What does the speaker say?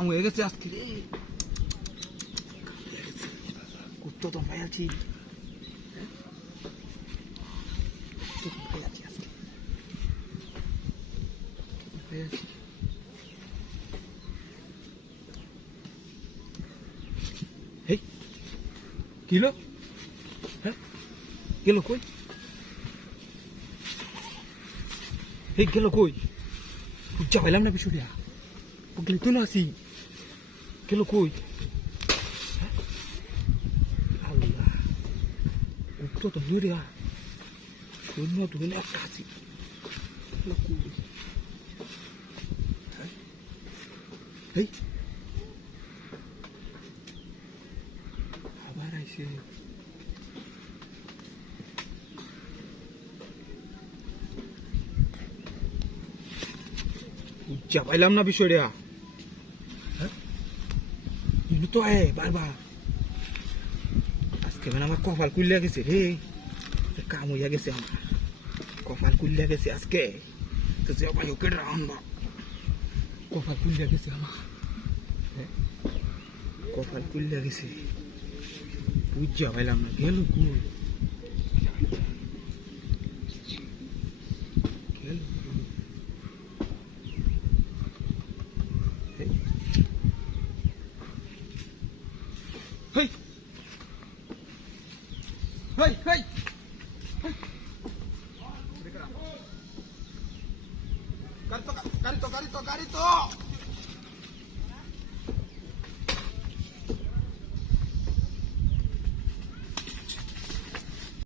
কাম হয়ে গেছে আজকে রে। কুত্তো তো পাই আছি, আজকে কিলো হ্যাঁ গেল কই, গেল কই, বুঝা পাইলাম না বিষয়টা। গেলে তো না আসি, গেল কই, আল্লাহ উঠতো তো রে, শূন্য ধরে একটা আছি, আবার আইসে। বুঝা পাইলাম না বিষয়টা। তো বারবার আজকে মানে আমার কপাল কুলিয়া গেছে রে, কাম হইয়া গেছে, আমার কপাল কুলিয়া গেছে আজকে। তো যে ভাই ওকে রান্না কপাল কুলিয়া গেছে আমার, কপাল কুলিয়া গেছে। বুঝা পাইলাম না গেল কই, গেল হেই হেই হেই গাড়ি তো গাড়ি তো গাড়ি তো গাড়ি তো